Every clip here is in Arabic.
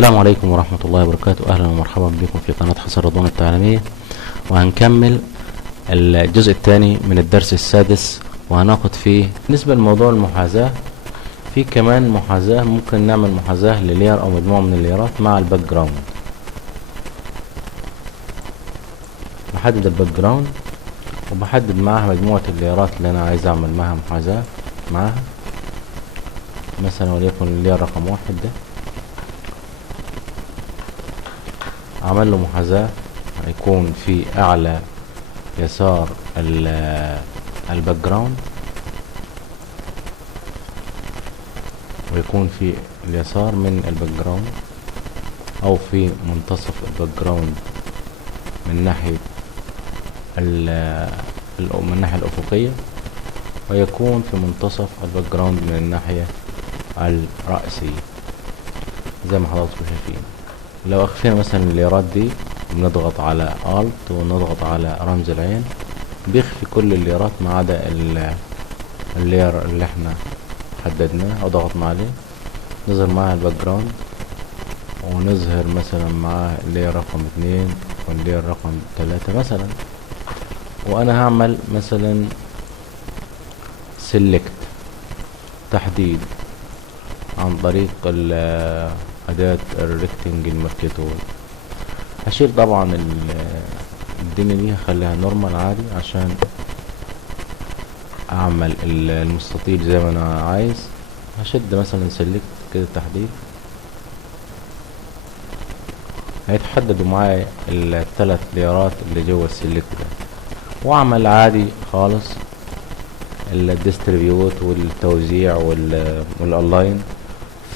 السلام عليكم ورحمة الله وبركاته. أهلا ومرحبا بكم في قناة حسن رضوان التعليمية، وهنكمل الجزء الثاني من الدرس السادس، وهناخد فيه بالنسبة لموضوع المحاذاة. في كمان محاذاة، ممكن نعمل محاذاة للير أو مجموعة من الليرات مع الباك جراوند. بحدد الباك جراوند وبحدد معها مجموعة الليرات اللي أنا عايز أعمل معها محاذاة معها، مثلا وليكن اللير رقم 1 ده عمل له محاذاة، هيكون في اعلى يسار الباك جراوند، ويكون في اليسار من الباك جراوند، او في منتصف الباك جراوند من ناحية من الناحية الافقية، ويكون في منتصف الباك جراوند من الناحية الرئيسية زي ما حضراتكم شايفين. لو اخفينا مثلا الليرات دي بنضغط على Alt ونضغط على رمز العين، بيخفي كل الليرات ما عدا اللير اللي احنا حددناه او ضغطنا عليه. نظهر معاه الباك جراوند، ونظهر مثلا معاه اللير رقم 2 واللير رقم 3 مثلا. وانا هعمل مثلا سيلكت، تحديد عن طريق أداة الريكتنجل ماركتور. هشيل طبعا الدنيا دي، هخليها نورمال عادي عشان اعمل المستطيل زي ما انا عايز. هشد مثلا سيلكت كده تحديد، هيتحددوا معايا الثلاث ليرات اللي جوه السيلكت ده، واعمل عادي خالص الديستريبيوت والتوزيع والالاين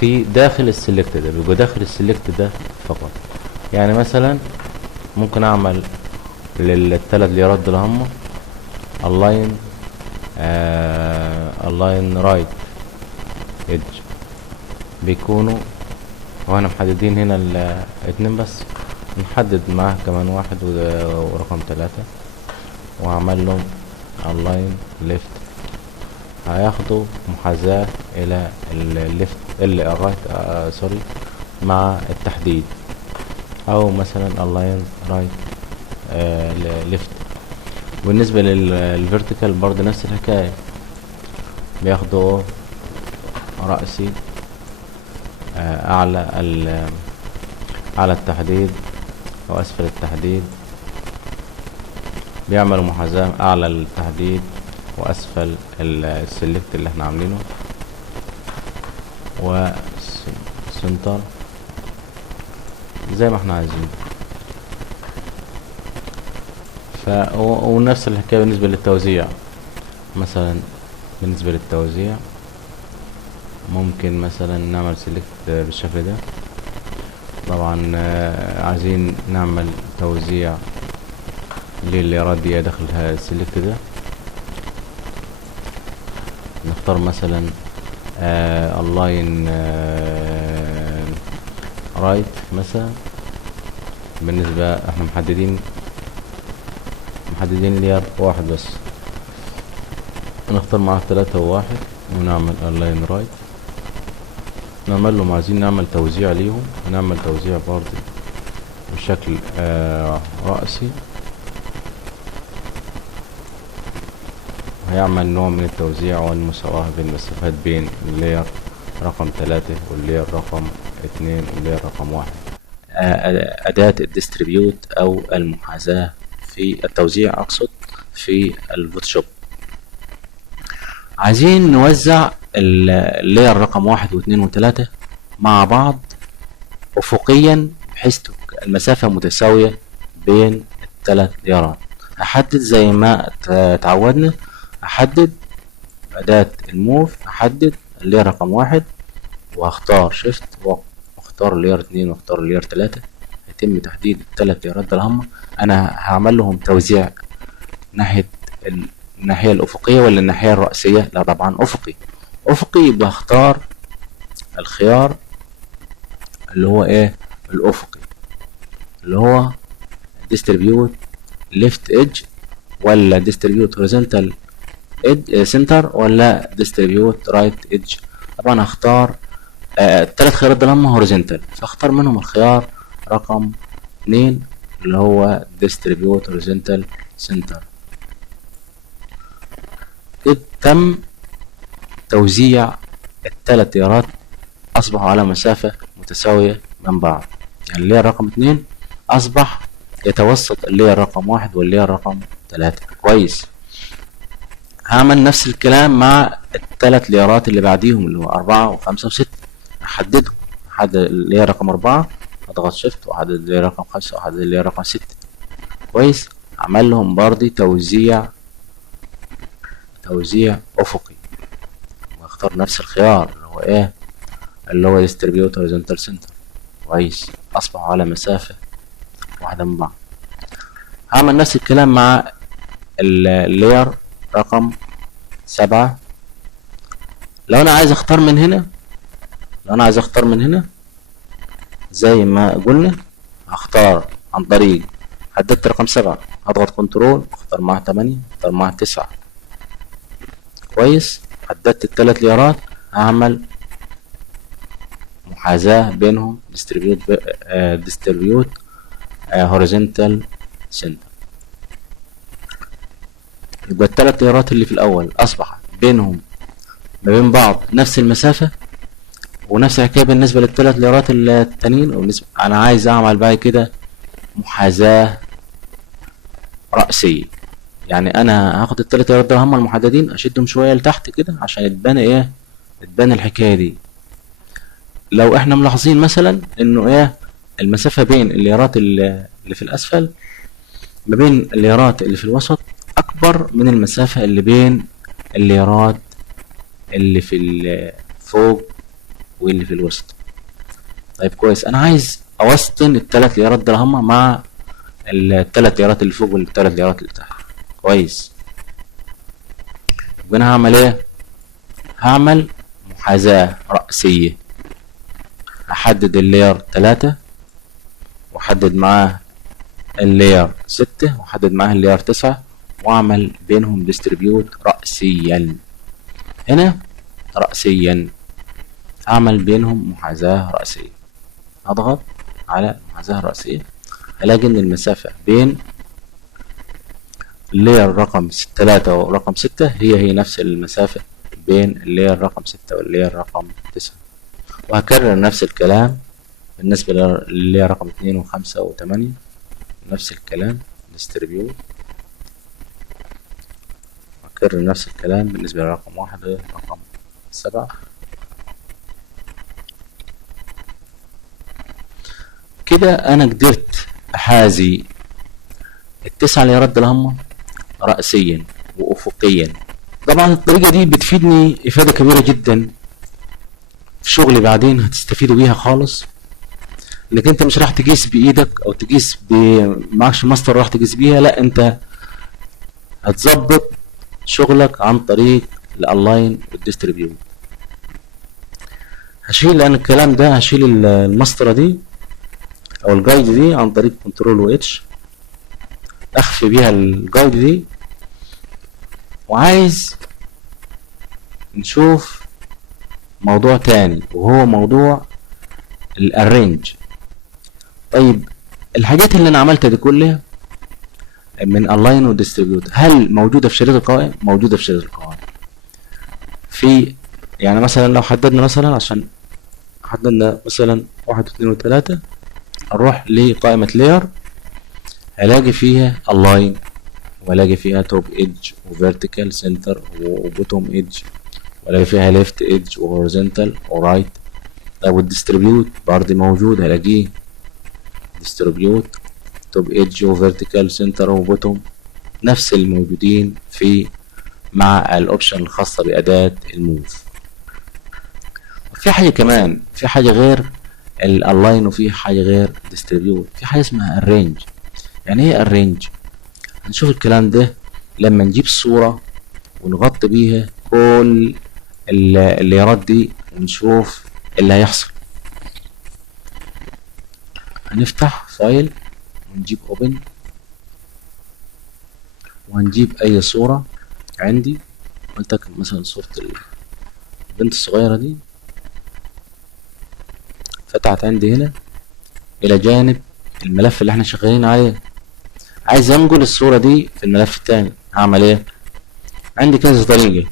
في داخل السيلكت ده، بيبقى داخل السيلكت ده فقط. يعني مثلا ممكن اعمل للثلاث ليرات دول هم الاين رايت ايدج، بيكونوا وانا محددين هنا الاتنين بس، نحدد معاه كمان 1 ورقم 3 واعمل لهم الاين ليفت، هياخدوا محاذاة الى الليفت الرايت سوري مع التحديد، او مثلا الاين رايت ليفت. بالنسبة للفيرتيكال برضه نفس الحكاية، بياخدوا رأسي اعلى التحديد واسفل التحديد، بيعملوا محاذاة اعلى التحديد واسفل السلكت اللي احنا عاملينه، وسنتر زي ما احنا عايزين. ونفس الحكاية بالنسبة للتوزيع. مثلا بالنسبة للتوزيع ممكن مثلا نعمل سيلكت بالشكل ده. طبعا عايزين نعمل توزيع لليرات دي داخل السيلكت ده، نختار مثلا اللاين رايت مثلا. بالنسبة احنا محددين لير 1 بس، نختار معاه 3 و1 ونعمل اللاين رايت، نعمل لهم عايزين نعمل توزيع ليهم، نعمل توزيع برضه بشكل رأسي، هيعمل نوع من التوزيع والمساواة بالمسافات بين اللير رقم 3 واللير رقم 2 واللير رقم 1. أداة الديستريبيوت أو المحاذاة في التوزيع، أقصد في الفوتوشوب. عايزين نوزع اللير رقم 1 و2 و3 مع بعض أفقيا، بحيث المسافة متساوية بين الثلاث ليرات. هحدد زي ما تعودنا، احدد اداة الموف، احدد اللير رقم 1 وهختار شيفت واختار اللير 2 واختار اللير 3، هيتم تحديد الثلاث ليرات دول هم. انا هعمل لهم توزيع ناحية الناحية الافقية ولا الناحية الرئيسية؟ لا طبعا افقي، يبقى اختار الخيار اللي هو ايه الافقي، اللي هو distribute left edge ولا distribute horizontal سنتر ولا ديستريبيوت رايت ايدج. طبعا هختار الثلاث خيارات دول هم هوريزونتال، فاختار منهم الخيار رقم 2 اللي هو distribute horizontal center. كده تم توزيع الثلاث تيارات، اصبحوا على مسافة متساوية من بعض. يعني اللير رقم 2 اصبح يتوسط اللير رقم 1 واللير رقم 3. كويس. هعمل نفس الكلام مع الثلاث ليرات اللي بعديهم اللي هو 4 و5 و6. احددهم، احدد اللير رقم 4 اضغط شيفت واحدد اللير رقم 5 واحدد اللير رقم 6. كويس. اعمل لهم برضه توزيع افقي، واختار نفس الخيار اللي هو ايه، اللي هو distribute horizontal center. كويس. اصبحوا على مسافة واحدة من بعض. هعمل نفس الكلام مع اللير رقم 7. لو انا عايز اختار من هنا زي ما قلنا، هختار عن طريق حددت رقم 7، هضغط كنترول اختار معاه 8 اختار معاه 9. كويس. حددت الثلاث ليرات، هعمل محاذاة بينهم distribute horizontal center. يبقى الثلاث ليرات اللي في الاول اصبح بينهم ما بين بعض نفس المسافة، ونفس الحكاية بالنسبة للثلاث ليرات التانيين. انا عايز اعمل بعد كده محاذاة رأسية. يعني انا هاخد الثلاث ليرات دول هم المحددين، اشدهم شوية لتحت كده عشان تبان الحكاية دي. لو احنا ملاحظين مثلا انه المسافة بين الليرات اللي في الاسفل ما بين الليرات اللي في الوسط اكبر من المسافة اللي بين الليرات اللي في فوق واللي في الوسط. طيب كويس. انا عايز اوسطن الثلاث ليرات دول هم مع الثلاث ليرات اللي فوق والثلاث ليرات اللي تحت. كويس. يبقى انا هعمل هعمل محاذاة رأسية. احدد اللير 3 واحدد معاه اللير 6 واحدد معاه اللير 9 واعمل بينهم ديستريبيوت رأسيا. هنا رأسيا اعمل بينهم محاذاة رأسية. اضغط على محاذاة رأسية، هلاقي ان المسافة بين اللير رقم 3 ورقم 6 هي نفس المسافة بين اللير رقم 6 واللير رقم 9. وهكرر نفس الكلام بالنسبة لللير رقم 2 و5 و8. نفس الكلام ديستريبيوت. هكرر نفس الكلام بالنسبة لرقم 1 ورقم 7. كده انا قدرت احازي التسع ليرات دول هم رأسيا وافقيا. طبعا الطريقة دي بتفيدني افادة كبيرة جدا في شغلي، بعدين هتستفيدوا بيها خالص. انك انت مش راح تقيس بايدك او تقيس معكش ماستر راح تقيس بيها، لا انت هتظبط شغلك عن طريق الاونلاين والديستريبيوت. هشيل انا الكلام ده، هشيل المسطرة دي او الجايد دي عن طريق كنترول واتش، اخفي بيها الجايد دي. وعايز نشوف موضوع تاني وهو موضوع الارينج. طيب الحاجات اللي انا عملتها دي كلها من اونلاين وديستريبيوت هل موجوده في شريط القوائم؟ موجوده في شريط القوائم. في يعني مثلا لو حددنا مثلا، عشان حددنا مثلا 1 و2 و3، هنروح لقائمه لاير هلاقي فيها اونلاين والاقي فيها توب ايدج وفيرتيكال سنتر وبوتوم ايدج والاقي فيها ليفت ايدج وهوريزونتال ورايت. طيب والديستريبيوت برضه موجود، هلاقيه ديستريبيوت توب ايدج وفيرتيكال سنتر وبوتوم، نفس الموجودين مع الاوبشن الخاصة بأداة الموف. في حاجة كمان، في حاجة غير الالاين وفي حاجة غير ديستريبيوت، في حاجة اسمها الرينج. يعني ايه الرينج؟ هنشوف الكلام ده لما نجيب صورة ونغطي بيها كل الليرات دي ونشوف اللي هيحصل. هنفتح فايل ونجيب اوبن وهنجيب اي صورة عندي، ولتكن مثلا صورة البنت الصغيرة دي. فتحت عندي هنا الى جانب الملف اللي احنا شغالين عليه. عايز انقل الصورة دي في الملف التاني، هعمل ايه؟ عندي كذا طريقة.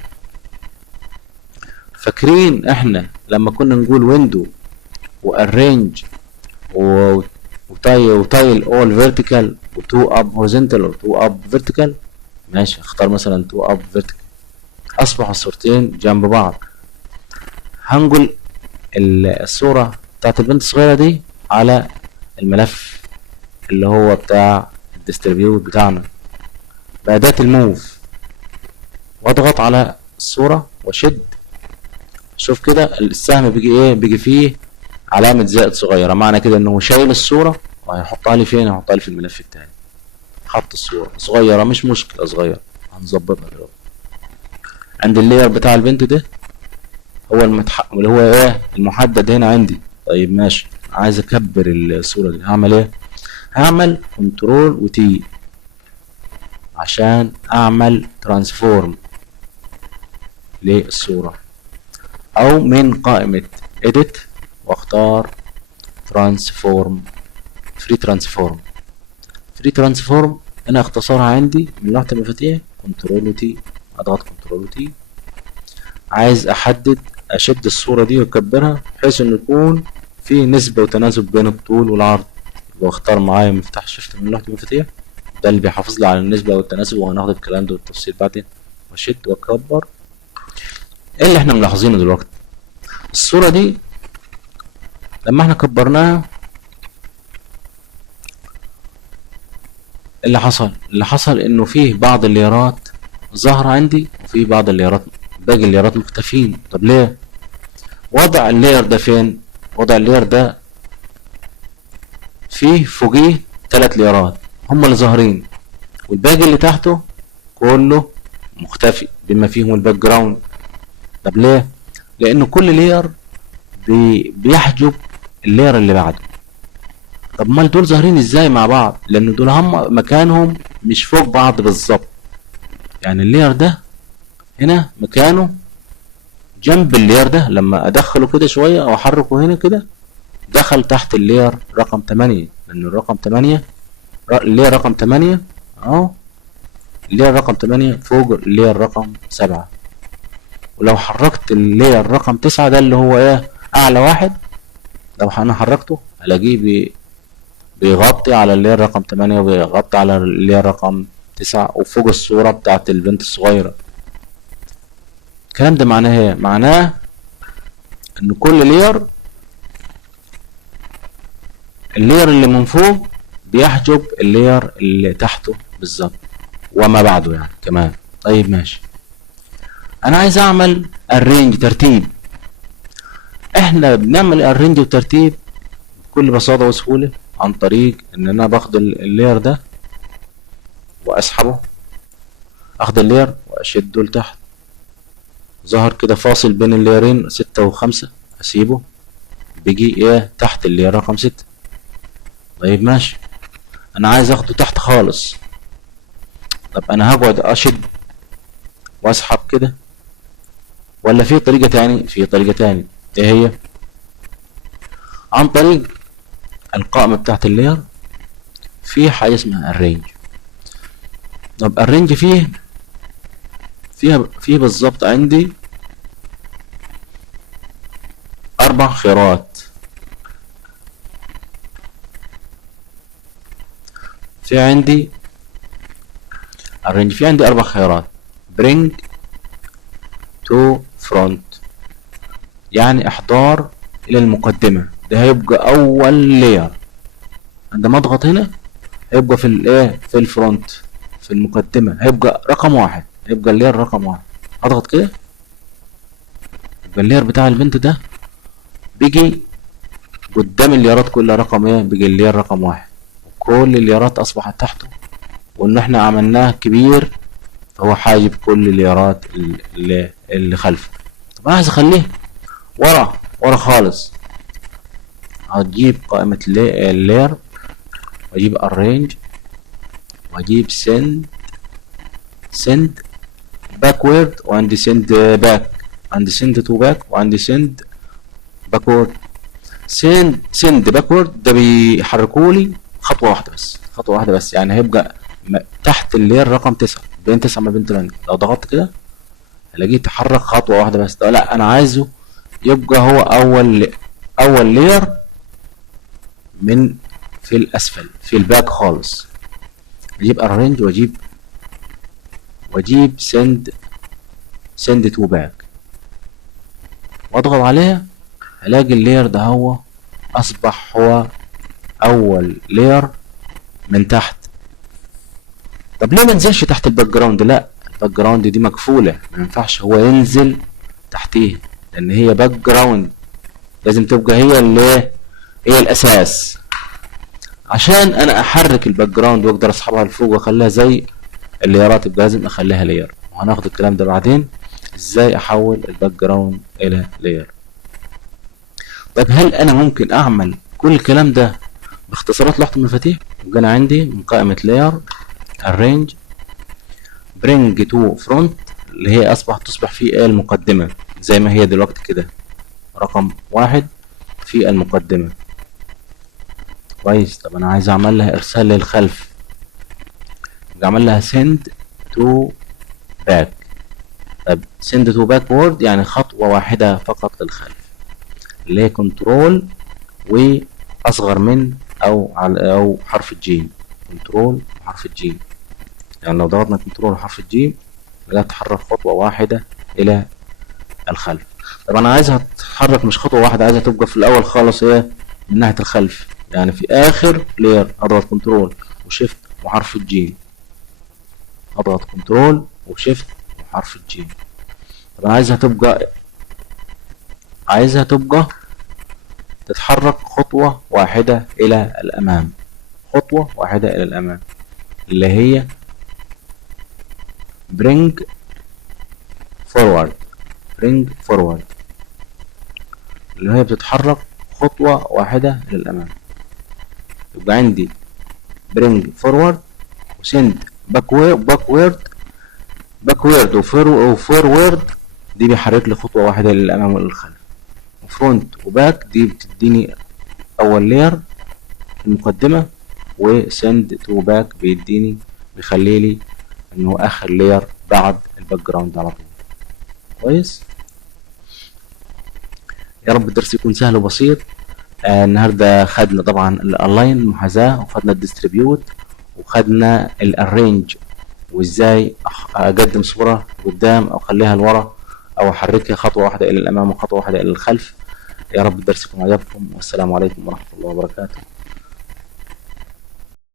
فاكرين احنا لما كنا نقول ويندو وارينج وتايل اول فيرتيكال وتو اب هوريزونتال وتو اب فيرتيكال؟ ماشي، اختار مثلا تو اب فيرتيكال، اصبحوا الصورتين جنب بعض. هنقل الصورة بتاعت البنت الصغيرة دي على الملف اللي هو بتاع الديستريبيوت بتاعنا بأداة الموف، واضغط على الصورة واشد. شوف كده السهم بيجي ايه؟ بيجي فيه علامة زائد صغيرة، معنى كده انه شايل الصورة وهيحطها لي فين؟ هيحطها لي في الملف التاني. حط الصورة صغيرة، مش مشكلة صغيرة، هنظبطها دلوقتي. عند اللاير بتاع البنت ده هو اللي هو ايه؟ المحدد هنا عندي. طيب ماشي، عايز اكبر الصورة دي، هعمل ايه؟ هعمل كنترول وتي عشان اعمل ترانسفورم للصورة، او من قائمة edit واختار ترانسفورم، فري ترانسفورم. انا اختصارها عندي من لوحة المفاتيح كنترول وتي، اضغط كنترول وتي. عايز احدد اشد الصورة دي واكبرها بحيث انه يكون في نسبة وتناسب بين الطول والعرض، واختار معايا مفتاح شيفت من لوحة المفاتيح، ده اللي بيحافظ لي على النسبة والتناسب، وهناخد الكلام ده بالتفصيل بعدين. واشد واكبر. ايه اللي احنا ملاحظينه دلوقتي؟ الصورة دي لما احنا كبرناها اللي حصل انه فيه بعض الليرات ظاهرة عندي، وفيه بعض الليرات، باقي الليرات مختفين. طب ليه؟ وضع اللاير ده فين؟ وضع اللاير ده فيه فوقيه 3 ليرات هم اللي ظاهرين، والباقي اللي تحته كله مختفي بما فيهم الباك جراوند. طب ليه؟ لانه كل لاير بيحجب اللاير اللي بعده. طب امال دول ظاهرين ازاي مع بعض؟ لان دول هم مكانهم مش فوق بعض بالظبط، يعني اللاير ده هنا مكانه جنب اللاير ده، لما ادخله كده شوية او احركه هنا كده دخل تحت اللاير رقم 8، لان الرقم 8 اللاير رقم 8 اهو، اللاير رقم 8 فوق اللاير رقم 7، ولو حركت اللاير رقم 9 ده اللي هو ايه؟ اعلى واحد، لو انا حركته هلاقيه بيغطي على اللاير رقم 8 وبيغطي على اللاير رقم 9 وفوق الصورة بتاعت البنت الصغيرة. الكلام ده معناه ايه؟ معناه ان كل لاير، اللاير اللي من فوق بيحجب اللاير اللي تحته بالظبط وما بعده يعني كمان. طيب ماشي، انا عايز اعمل الرينج ترتيب. احنا بنعمل الرينج وترتيب بكل بساطة وسهولة عن طريق ان انا باخد اللاير ده واسحبه، اخد اللاير واشده لتحت، ظهر كده فاصل بين اللايرين 6 و5، اسيبه بيجي ايه؟ تحت اللاير رقم 6. طيب ماشي، انا عايز اخده تحت خالص. طب انا هقعد اشد واسحب كده، ولا في طريقة تاني؟ في طريقة تاني. ايه هي؟ عن طريق القائمة بتاعت اللاير في حاجة اسمها الرينج. طب الرينج فيه بالظبط عندي 4 خيارات. في عندي الرينج، في عندي 4 خيارات. bring to front يعني احضار الى المقدمة، ده هيبقى اول لاير. عندما اضغط هنا هيبقى في الايه؟ في الفرونت، في المقدمة، هيبقى رقم 1، هيبقى اللاير رقم 1. اضغط كده يبقى اللاير بتاع البنت ده بيجي قدام اللايرات كلها رقم ايه؟ بيجي اللاير رقم 1، وكل اللايرات اصبحت تحته، وان احنا عملناه كبير فهو حاجب كل اللايرات اللي خلفه. طب انا عايز اخليه ورا خالص. هتجيب قائمة اللاير واجيب arrange واجيب send backward، وعندي send back، عندي send to back، وعندي send backward. سند باكورد ده بيحركوا لي خطوه واحده بس، خطوه واحده بس، يعني هيبقى تحت اللير رقم 9 بين 9 ما بين 8. لو ضغطت كده هلاقيه يتحرك خطوه واحده بس. ده لا، انا عايزه يبقى هو اول لير من في الاسفل في الباك خالص. اجيب ارينج واجيب سند تو باك واضغط عليها، هلاقي اللير ده هو اصبح هو اول لير من تحت. طب ليه ما نزلش تحت الباك جراوند؟ لا، الباك جراوند دي مقفوله، ما ينفعش هو ينزل تحتيه، لان هي باك جراوند لازم تبقى هي الاساس. عشان انا احرك الباك جراوند واقدر اسحبها لفوق واخليها زي الليرات، يبقى لازم اخليها لير، وهناخد الكلام ده بعدين ازاي احول الباك جراوند الى لير. طيب هل انا ممكن اعمل كل الكلام ده باختصارات لوحة المفاتيح؟ يبقى انا عندي من قائمة layer arrange bring to front اللي هي تصبح في المقدمة زي ما هي دلوقتي كده، رقم 1 في المقدمة. كويس. طب انا عايز اعمل لها ارسال للخلف، يبقى اعمل لها send to back. طب send to backward يعني خطوة واحدة فقط للخلف، اللي هي كنترول واصغر من او حرف الجيم. كنترول وحرف الجيم، يعني لو ضغطنا كنترول وحرف الجيم لا تتحرك خطوة واحدة الى الخلف. طب انا عايزها تتحرك مش خطوة واحدة، عايزها تبقى في الاول خالص هي من ناحية الخلف، يعني في اخر لير اضغط كنترول وشيفت وحرف الجيم، اضغط كنترول وشيفت وحرف الجيم. طب انا عايزها تبقى تتحرك خطوة واحدة الى الامام، خطوة واحدة الى الامام، اللي هي bring forward اللي هي بتتحرك خطوة واحدة للأمام. يبقى عندي bring forward وsend backward وforward دي بيحرك لي خطوة واحدة للأمام وللخلف. وفرونت وباك دي بتديني أول لير المقدمة، وسند تو باك بيخلي لي إنه آخر لير بعد الباك جراوند على طول. كويس. يا رب الدرس يكون سهل وبسيط. النهارده خدنا طبعا الالاين المحاذاه، وخدنا الديستريبيوت، وخدنا الارينج وازاي اقدم صوره قدام او اخليها لورا او احركها خطوه واحده الى الامام وخطوه واحده الى الخلف. يا رب الدرس يكون عجبكم، والسلام عليكم ورحمه الله وبركاته.